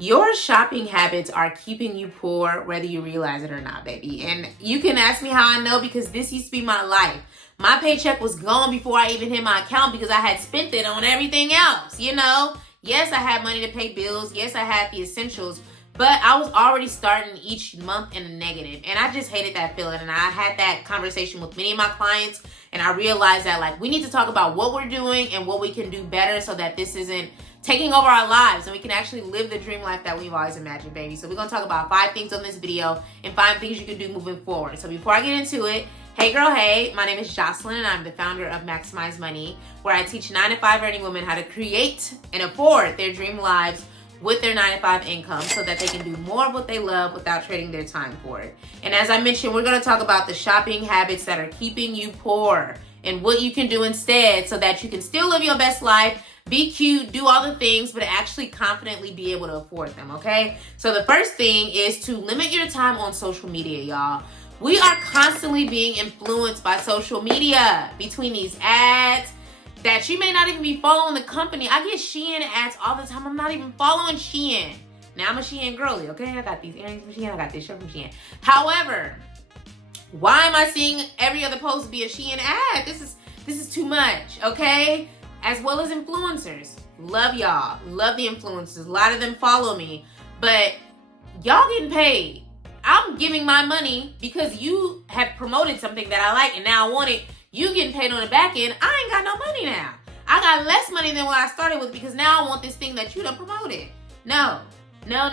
Your shopping habits are keeping you poor, whether you realize it or not, baby. And you can ask me how I know, because this used to be my life. My paycheck was gone before I even hit my account because I had spent it on everything else, you know? Yes, I had money to pay bills. Yes, I had the essentials. But I was already starting each month in a negative. And I just hated that feeling. And I had that conversation with many of my clients. And I realized that, like, we need to talk about what we're doing and what we can do better so that this isn't taking over our lives and we can actually live the dream life that we've always imagined, baby. So we're going to talk about 5 things on this video and 5 things you can do moving forward. So before I get into it, hey girl, hey, my name is Jocelyn and I'm the founder of Maximize Money, where I teach 9-to-5 earning women how to create and afford their dream lives with their 9-to-5 income so that they can do more of what they love without trading their time for it. And as I mentioned, we're going to talk about the shopping habits that are keeping you poor and what you can do instead so that you can still live your best life, be cute, do all the things, but actually confidently be able to afford them, okay? So the first thing is to limit your time on social media, y'all. We are constantly being influenced by social media, between these ads that you may not even be following the company. I get Shein ads all the time. I'm not even following Shein. Now I'm a Shein girly, okay? I got these earrings from Shein. I got this shirt from Shein. However, why am I seeing every other post be a Shein ad? This is too much, okay? As well as influencers. Love y'all. Love the influencers. A lot of them follow me. But y'all getting paid. I'm giving my money because you have promoted something that I like and now I want it. You getting paid on the back end. I ain't got no money now. I got less money than what I started with because now I want this thing that you done promoted. No. No.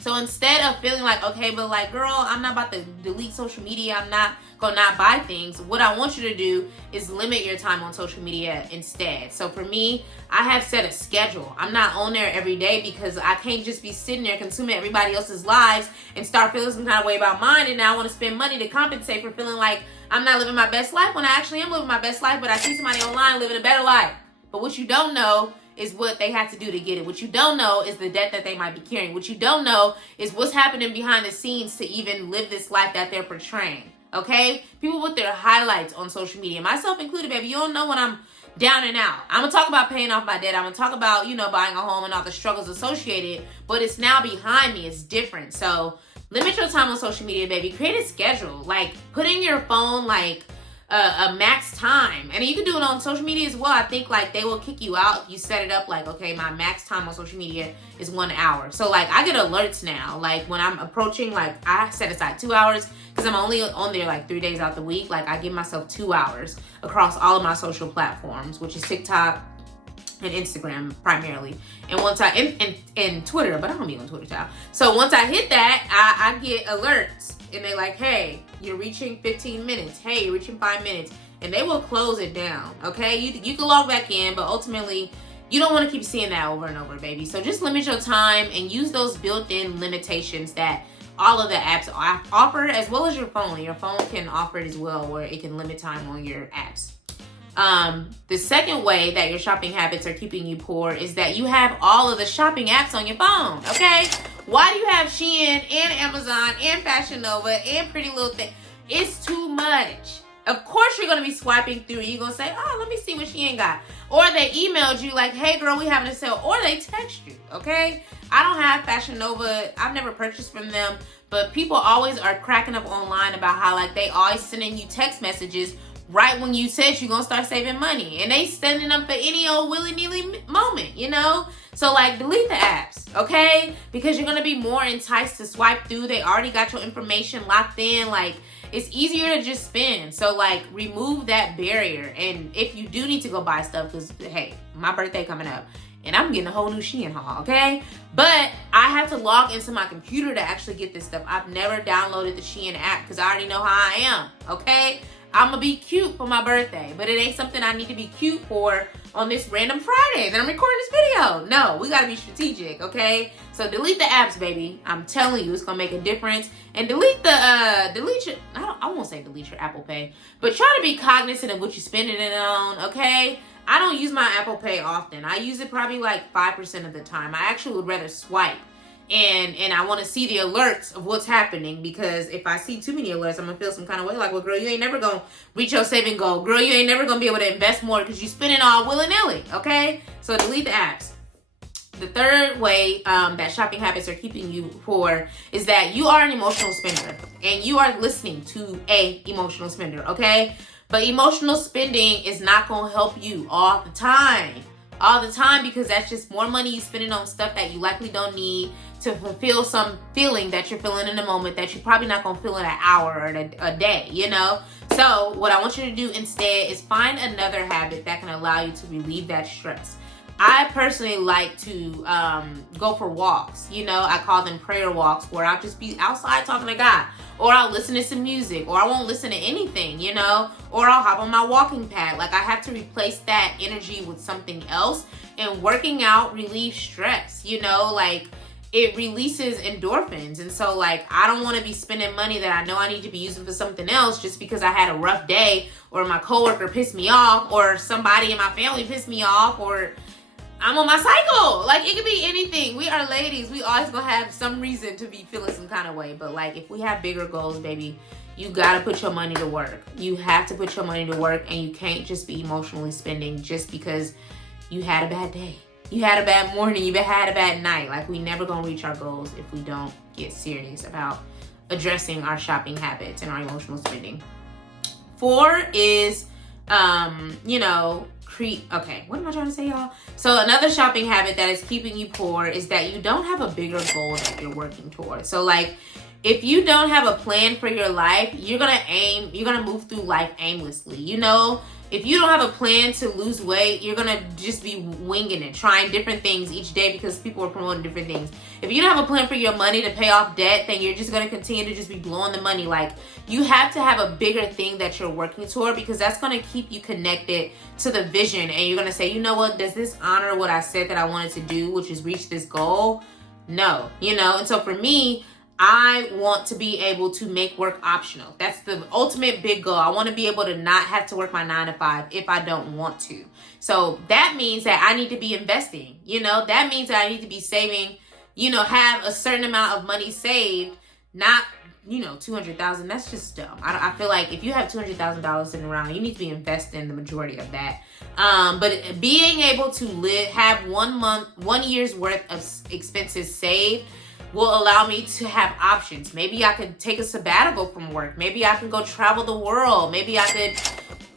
So instead of feeling like, okay, but like, girl, I'm not about to delete social media. I'm not going to not buy things. What I want you to do is limit your time on social media instead. So for me, I have set a schedule. I'm not on there every day because I can't just be sitting there consuming everybody else's lives and start feeling some kind of way about mine. And now I want to spend money to compensate for feeling like I'm not living my best life when I actually am living my best life, but I see somebody online living a better life. But what you don't know is what they have to do to get it. What you don't know is the debt that they might be carrying. What you don't know is what's happening behind the scenes to even live this life that they're portraying. Okay? People with their highlights on social media, myself included, baby. You don't know when I'm down and out. I'm going to talk about paying off my debt. I'm going to talk about, buying a home and all the struggles associated, but it's now behind me. It's different. So limit your time on social media, baby. Create a schedule. Like, put in your phone, like, a max time. And you can do it on social media as well. I think like they will kick you out if you set it up like, okay, my max time on social media is 1 hour. So like I get alerts now. Like when I'm approaching, like I set aside 2 hours because I'm only on there like 3 days out the week. Like I give myself 2 hours across all of my social platforms, which is TikTok and Instagram primarily. And once I, and Twitter, but I don't be on Twitter, child. So once I hit that, I get alerts. And they like, hey, you're reaching 15 minutes. Hey, you're reaching 5 minutes. And they will close it down, okay? You can log back in, but ultimately, you don't want to keep seeing that over and over, baby. So just limit your time and use those built-in limitations that all of the apps offer, as well as your phone. Your phone can offer it as well, where it can limit time on your apps. The second way that your shopping habits are keeping you poor is that you have all of the shopping apps on your phone, okay? Why do you have Shein and Amazon and Fashion Nova and Pretty Little Thing? It's too much. Of course you're going to be swiping through. You're going to say, oh, let me see what Shein got. Or they emailed you like, hey, girl, we having a sale. Or they text you, okay? I don't have Fashion Nova. I've never purchased from them. But people always are cracking up online about how like they always sending you text messages right when you said you're going to start saving money. And they sending them for any old willy-nilly moment, So, like, delete the apps, okay? Because you're going to be more enticed to swipe through. They already got your information locked in. Like, it's easier to just spend. So, like, remove that barrier. And if you do need to go buy stuff, because, hey, my birthday coming up. And I'm getting a whole new Shein haul, okay? But I have to log into my computer to actually get this stuff. I've never downloaded the Shein app because I already know how I am, okay? I'm going to be cute for my birthday, but it ain't something I need to be cute for on this random Friday that I'm recording this video. No, we got to be strategic, okay? So delete the apps, baby. I'm telling you, it's going to make a difference. And delete your, I won't say delete your Apple Pay, but try to be cognizant of what you're spending it on, okay? I don't use my Apple Pay often. I use it probably like 5% of the time. I actually would rather swipe. And I want to see the alerts of what's happening, because if I see too many alerts, I'm going to feel some kind of way like, well, girl, you ain't never going to reach your saving goal. Girl, you ain't never going to be able to invest more because you spend it all willy-nilly, okay? So delete the apps. the third way that shopping habits are keeping you poor is that you are an emotional spender and you are listening to a emotional spender, okay? But emotional spending is not going to help you all the time. All the time, because that's just more money you spending on stuff that you likely don't need to fulfill some feeling that you're feeling in the moment that you're probably not going to feel in an hour or a day, you know? So what I want you to do instead is find another habit that can allow you to relieve that stress. I personally like to go for walks. You know, I call them prayer walks, where I'll just be outside talking to God. Or I'll listen to some music. Or I won't listen to anything, you know. Or I'll hop on my walking pad. Like, I have to replace that energy with something else. And working out relieves stress, you know. Like, it releases endorphins. And so, like, I don't want to be spending money that I know I need to be using for something else just because I had a rough day, or my coworker pissed me off, or somebody in my family pissed me off, or I'm on my cycle. Like, it could be anything. We are ladies. We always gonna have some reason to be feeling some kind of way. But, like, if we have bigger goals, baby, you gotta put your money to work. You have to put your money to work, and you can't just be emotionally spending just because you had a bad day. You had a bad morning. You had a bad night. Like, we never gonna reach our goals if we don't get serious about addressing our shopping habits and our emotional spending. 4 is, okay, what am I trying to say, y'all? So another shopping habit that is keeping you poor is that you don't have a bigger goal that you're working towards. So, like, if you don't have a plan for your life, you're gonna move through life aimlessly. You know, if you don't have a plan to lose weight, you're gonna just be winging it, trying different things each day because people are promoting different things. If you don't have a plan for your money to pay off debt, then you're just gonna continue to just be blowing the money. Like, you have to have a bigger thing that you're working toward, because that's gonna keep you connected to the vision. And you're gonna say, you know what, does this honor what I said that I wanted to do, which is reach this goal? No, you know. And so for me, I want to be able to make work optional. That's the ultimate big goal. I want to be able to not have to work my 9 to 5 if I don't want to. So that means that I need to be investing. You know, that means that I need to be saving, you know, have a certain amount of money saved, not, you know, $200,000. That's just dumb. I feel like if you have $200,000 sitting around, you need to be investing the majority of that. But being able to have 1 year's worth of expenses saved will allow me to have options. Maybe I could take a sabbatical from work. Maybe I can go travel the world. Maybe I could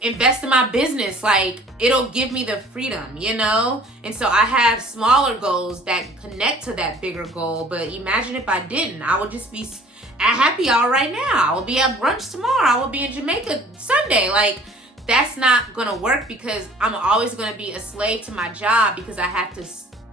invest in my business. Like, it'll give me the freedom, you know? And so I have smaller goals that connect to that bigger goal. But imagine if I didn't. I would just be at happy hour right now. I will be at brunch tomorrow. I will be in Jamaica Sunday. Like, that's not gonna work, because I'm always gonna be a slave to my job, because I have to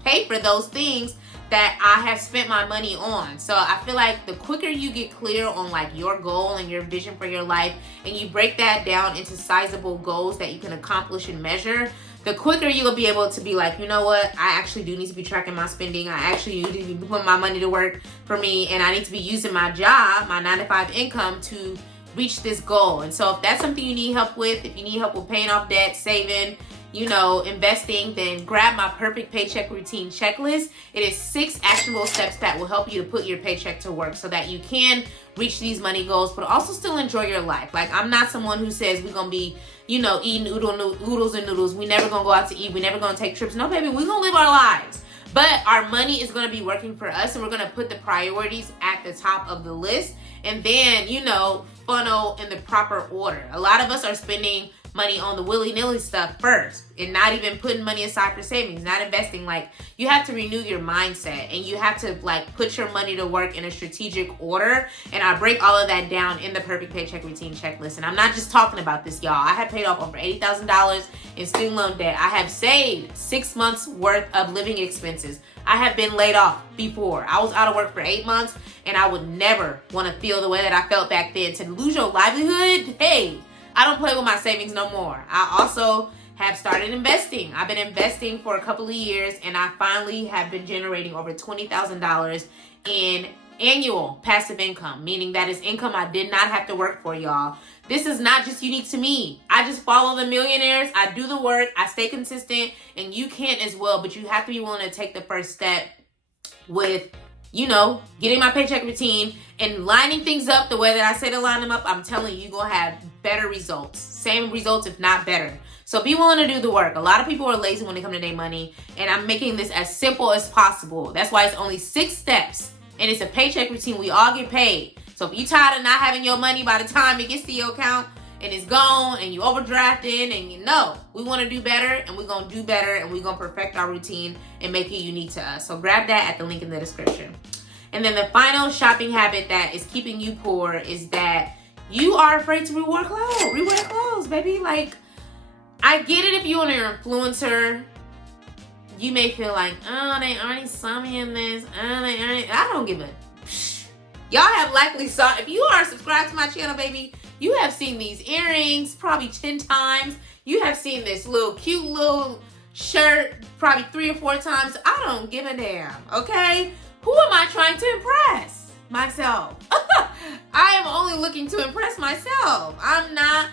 pay for those things that I have spent my money on. So I feel like the quicker you get clear on, like, your goal and your vision for your life, and you break that down into sizable goals that you can accomplish and measure, the quicker you'll be able to be like, you know what, I actually do need to be tracking my spending. I actually need to be putting my money to work for me, and I need to be using my job, my 9 to 5 income, to reach this goal. And so if that's something you need help with, if you need help with paying off debt, saving, you know, investing, then grab my perfect paycheck routine checklist. It is 6 actionable steps that will help you to put your paycheck to work so that you can reach these money goals, but also still enjoy your life. Like, I'm not someone who says we're gonna be, you know, eating oodles and noodles. We never gonna go out to eat. We never gonna take trips. No, baby, we're gonna live our lives. But our money is gonna be working for us, and we're gonna put the priorities at the top of the list, and then, you know, funnel in the proper order. A lot of us are spending money on the willy-nilly stuff first and not even putting money aside for savings, not investing. Like, you have to renew your mindset, and you have to, like, put your money to work in a strategic order. And I break all of that down in the perfect paycheck routine checklist. And I'm not just talking about this, y'all. I have paid off over $80,000 in student loan debt. I have saved 6 months worth of living expenses. I have been laid off before. I was out of work for 8 months, and I would never want to feel the way that I felt back then. To lose your livelihood, hey, I don't play with my savings no more. I also have started investing. I've been investing for a couple of years, and I finally have been generating over $20,000 in annual passive income, meaning that is income I did not have to work for, y'all. This is not just unique to me. I just follow the millionaires. I do the work. I stay consistent, and you can as well, but you have to be willing to take the first step with, you know, getting my paycheck routine and lining things up the way that I say to line them up. I'm telling you, you're going to have better results. Same results, if not better. So be willing to do the work. A lot of people are lazy when they come to their money, and I'm making this as simple as possible. That's why it's only 6 steps, and it's a paycheck routine. We all get paid. So if you're tired of not having your money by the time it gets to your account and it's gone and you overdrafting, and you know, we want to do better, and we're going to do better, and we're going to perfect our routine and make it unique to us. So grab that at the link in the description. And then the final shopping habit that is keeping you poor is that you are afraid to rewear clothes, baby. Like, I get it if you're an influencer. You may feel like, oh, they already saw me in this. I don't give a... Y'all have likely saw... If you are subscribed to my channel, baby, you have seen these earrings probably 10 times. You have seen this little cute little shirt probably 3 or 4 times. I don't give a damn, okay? Who am I trying to impress? Myself. I am only looking to impress myself. I'm not...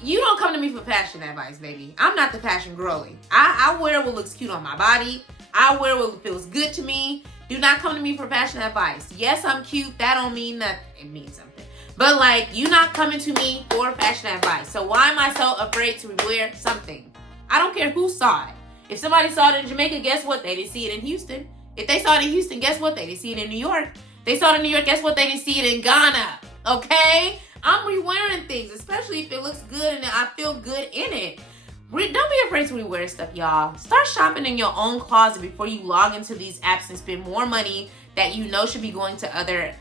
You don't come to me for fashion advice, baby. I'm not the fashion girly. I wear what looks cute on my body. I wear what feels good to me. Do not come to me for fashion advice. Yes, I'm cute. That don't mean nothing. It means something. But like, you're not coming to me for fashion advice. So why am I so afraid to wear something? I don't care who saw it. If somebody saw it in Jamaica, guess what? They didn't see it in Houston. If they saw it in Houston, guess what? They didn't see it in New York. They saw it in New York, guess what? They didn't see it in Ghana. Okay? I'm rewearing things, especially if it looks good and I feel good in it. Don't be afraid to rewear stuff, y'all. Start shopping in your own closet before you log into these apps and spend more money that you know should be going to other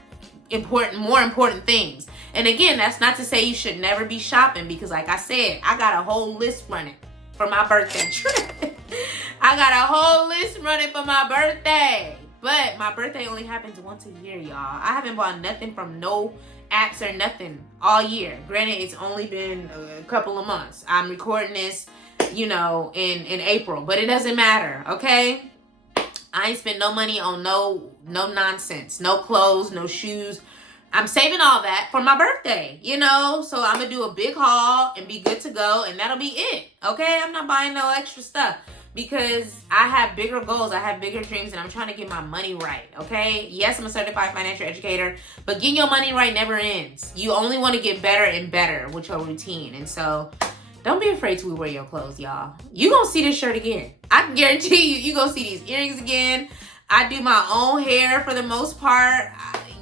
more important things. And again, that's not to say you should never be shopping, because like I said, I got a whole list running for my birthday trip. I got a whole list running for my birthday. But my birthday only happens once a year, y'all. I haven't bought nothing from no apps or nothing all year. Granted, it's only been a couple of months. I'm recording this, you know, in April, but it doesn't matter, okay? I ain't spent no money on no nonsense, no clothes, no shoes. I'm saving all that for my birthday, you know? So I'm gonna do a big haul and be good to go, and that'll be it, okay? I'm not buying no extra stuff, because I have bigger goals, I have bigger dreams, and I'm trying to get my money right, okay? Yes, I'm a certified financial educator, but getting your money right never ends. You only want to get better and better with your routine. And so don't be afraid to wear your clothes, y'all. You gonna see this shirt again. I can guarantee you gonna see these earrings again. I do my own hair for the most part.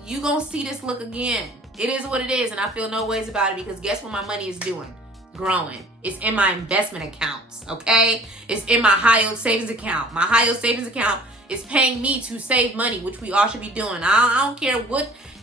You gonna see this look again. It is what it is, and I feel no ways about it, because guess what my money is doing? Growing. It's in my investment accounts, okay? It's in my high-yield savings account. My high-yield savings account is paying me to save money, which we all should be doing. I don't care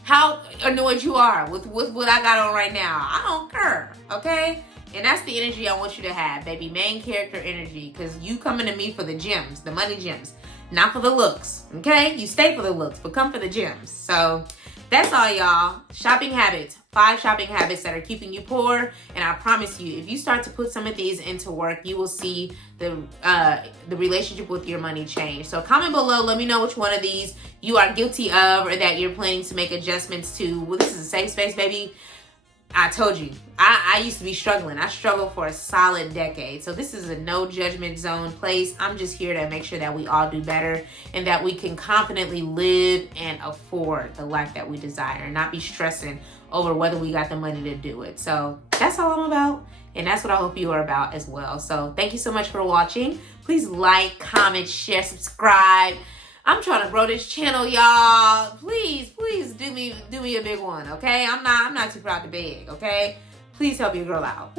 how annoyed you are with what I got on right now. I don't care, okay? And that's the energy I want you to have, baby. Main character energy, because you coming to me for the gems, the money gems, not for the looks, okay? You stay for the looks, but come for the gems. So that's all, y'all. Shopping habits. 5 shopping habits that are keeping you poor. And I promise you, if you start to put some of these into work, you will see the relationship with your money change. So comment below. Let me know which one of these you are guilty of, or that you're planning to make adjustments to. Well, this is a safe space, baby. I told you, I used to be struggling. I struggled for a solid decade. So this is a no judgment zone place. I'm just here to make sure that we all do better, and that we can confidently live and afford the life that we desire, and not be stressing over whether we got the money to do it. So that's all I'm about, and that's what I hope you are about as well. So thank you so much for watching. Please like, comment, share, subscribe. I'm trying to grow this channel, y'all. Please do me a big one, okay? I'm not too proud to beg, okay? Please help your girl out.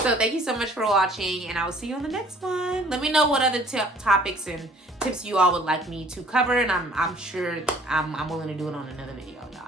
So thank you so much for watching, and I will see you on the next one. Let me know what other topics and tips you all would like me to cover, and I'm sure I'm willing to do it on another video, y'all.